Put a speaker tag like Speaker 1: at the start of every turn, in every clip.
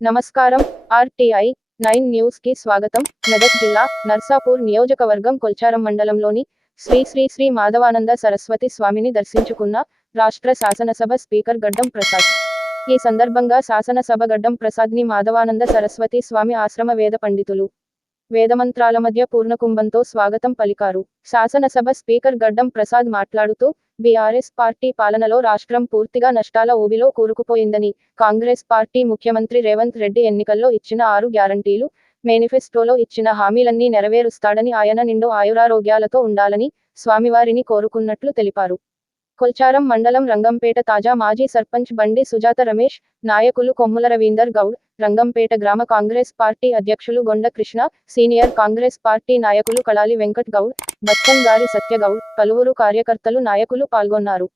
Speaker 1: నమస్కారం. RTI nine న్యూస్కి స్వాగతం. మెదక్ జిల్లా నర్సాపూర్ నియోజకవర్గం కొల్చారం మండలంలోని శ్రీ శ్రీ శ్రీ మాధవానంద సరస్వతి స్వామిని దర్శించుకున్న రాష్ట్ర శాసనసభ స్పీకర్ గడ్డం ప్రసాద్. ఈ సందర్భంగా శాసనసభ గడ్డం ప్రసాద్ని మాధవానంద సరస్వతి స్వామి ఆశ్రమ వేద పండితులు వేదమంత్రాల మధ్య పూర్ణకుంభంతో స్వాగతం పలికారు. శాసనసభ స్పీకర్ గడ్డం ప్రసాద్ మాట్లాడుతూ బీఆర్ఎస్ పార్టీ పాలనలో రాష్ట్రం పూర్తిగా నష్టాల ఊబిలో కూరుకుపోయిందని కాంగ్రెస్ పార్టీ ముఖ్యమంత్రి రేవంత్ రెడ్డి ఎన్నికల్లో ఇచ్చిన ఆరు గ్యారంటీలు మేనిఫెస్టోలో ఇచ్చిన హామీలన్నీ నెరవేరుస్తాడని ఆయన నిండు ఆయురారోగ్యాలతో ఉండాలని స్వామివారిని కోరుకున్నట్లు తెలిపారు. కొల్చారం మండలం రంగంపేట తాజా మాజీ సర్పంచ్ బండి సుజాత రమేష్ నాయకులు కొమ్ముల రవీందర్ గౌడ్ రంగంపేట గ్రామ కాంగ్రెస్ పార్టీ అధ్యక్షులు Gonda Krishna senior Congress party నాయకులు కళాలి వెంకట్ గౌడ్ బచ్చన్ గారి సత్యగౌడ్ పలువురు కార్యకర్తలు నాయకులు పాల్గొన్నారు.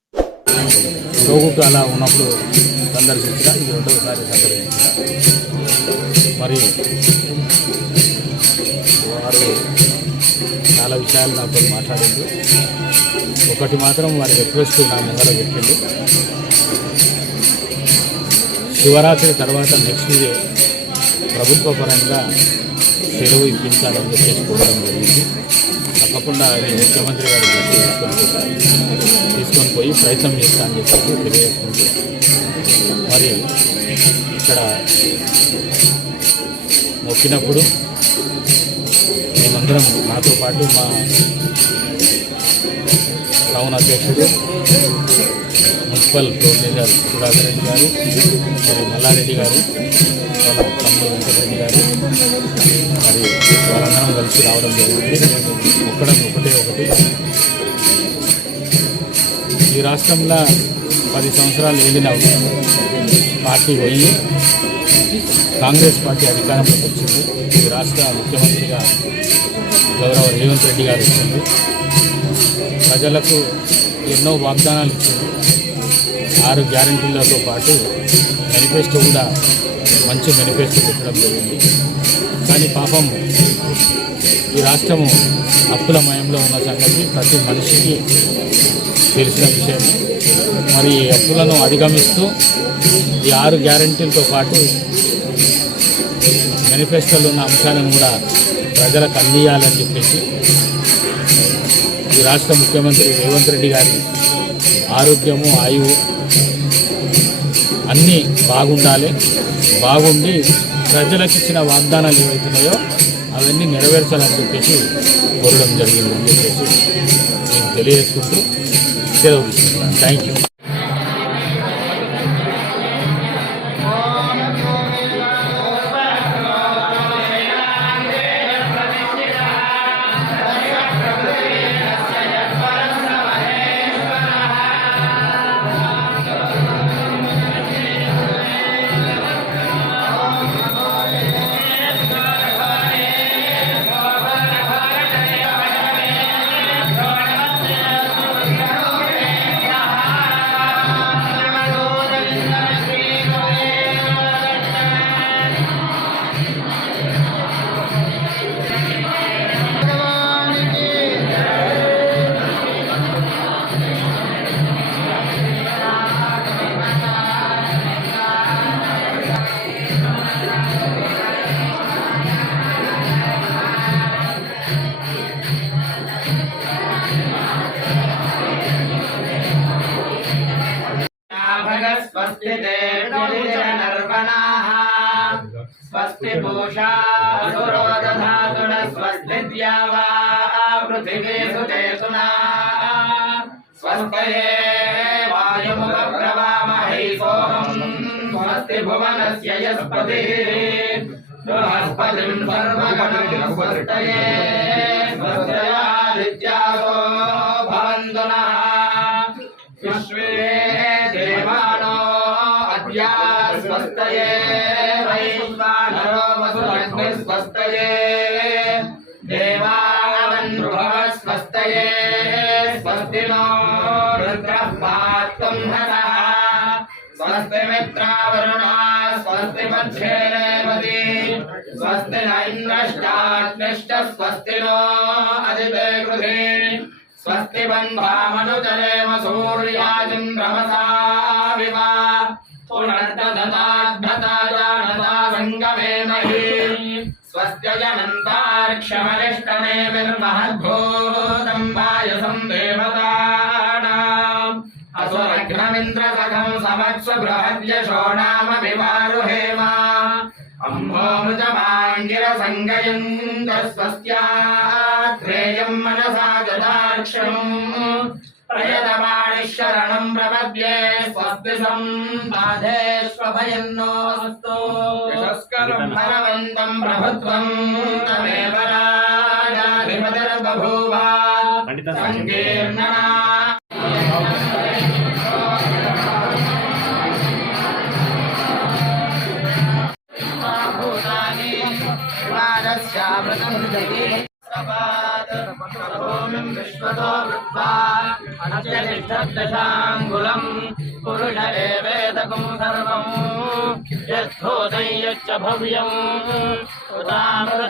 Speaker 2: మరి చాలా విషయాలు నాతో మాట్లాడింది. ఒకటి మాత్రం వారి రిక్వెస్ట్ నా ముందర పెట్టింది శివరాత్రి తర్వాత నెక్స్ట్ డే ప్రభుత్వ పరంగా సెలవు ఇప్పించాలని చెప్పేసి కోరడం జరిగింది. తప్పకుండా అది ముఖ్యమంత్రి గారి తీసుకొని పోయి- తీసుకొని పోయి ప్రయత్నం చేస్తా అని చెప్పి తెలియజేసుకుంటూ మరి ఇక్కడ మొక్కినప్పుడు మేమందరం నాతో పాటు మా టౌన్ అధ్యక్షుడు మున్సిపల్ ఫ్లోర్ సుధాకర్ రెడ్డి గారు మరి మల్లారెడ్డి గారు వాళ్ళ తమ్ముడు వెంకటరెడ్డి గారు మరి వాళ్ళందరం కలిసి రావడం జరిగింది. ఒక్కడం ఒకటే ఒకటి. ఈ రాష్ట్రంలో పది సంవత్సరాలు ఏలిన పార్టీ పోయి కాంగ్రెస్ పార్టీ అధికారంలోకి వచ్చింది. ఈ రాష్ట్ర ముఖ్యమంత్రిగా గౌరవ రేవంత్ రెడ్డి గారు వచ్చింది. ప్రజలకు ఎన్నో వాగ్దానాలు ఇచ్చింది ఆరు గ్యారంటీలతో పాటు మేనిఫెస్టో కూడా మంచి మేనిఫెస్టో పెట్టడం జరిగింది. కానీ పాపం ఈ రాష్ట్రము అప్పుల మయంలో ఉన్న సంగతి ప్రతి మనిషికి తెలిసిన విషయం మరి ఈ అప్పులను అధిగమిస్తూ ఈ ఆరు గ్యారంటీలతో పాటు మేనిఫెస్టోలో ఉన్న అంశాలను కూడా ప్రజలకు అందియాలని చెప్పేసి ఈ రాష్ట్ర ముఖ్యమంత్రి రేవంత్ రెడ్డి గారి ఆరోగ్యము ఆయువు అన్నీ బాగుండాలి. బాగుండి ప్రజలకు ఇచ్చిన వాగ్దానాలు ఏవైతున్నాయో అవన్నీ నెరవేర్చాలని చెప్పేసి కోరడం జరిగిందని చెప్పేసి నేను తెలియజేసుకుంటూ సెలవు థ్యాంక్ యూ
Speaker 3: स्वस्ति स्वस्ति पूषा असुरो स्वस्ति द्यावा पृथिवी सुचेतुना स्वस्तये वायुमुपप्रवामहै स्वस्ति भुवनस्य यस्पतिः। बृहस्पतिम् सर्वगणम् स्वस्ति मित्रावरुणा स्वस्ति मध्ये रेवती स्वस्ति न इन्द्रष्टाग्निष्ट स्वस्ति नो अदिते गृधे स्वस्ति बन्धामनुजरेम सूर्याजिन्द्रमसाविवा पुनर्दधाभ्रताजानता सङ्गमेमहि स्वस्त्यजनन्तार्क्षमरिष्टने विर्महद्भूतम् वायसम् देव अग्नमिन्द्रसखम् समत्स्व बृहद्यशो नाम विवारुहेम अम्भोमृतमाङ्गिरसङ्गयन्तस्वस्यात्रेयम् मनसा जदाक्षम् प्रयतवाणिशरणम् प्रपद्ये स्वस्तिसम् बाधेष्वभयन्नोऽस्तु यशस्करम् भगवन्तम् प्रभुत्वम् तमेव राजाधिपतिर्बभूव सङ्कीर्णना विश्वतो वृत्वा अनत्यतिष्ठदशाङ्गुलम् पुरुष एवेदकम् सर्वम् यद्धूतम् यच्च भव्यम् उदामृत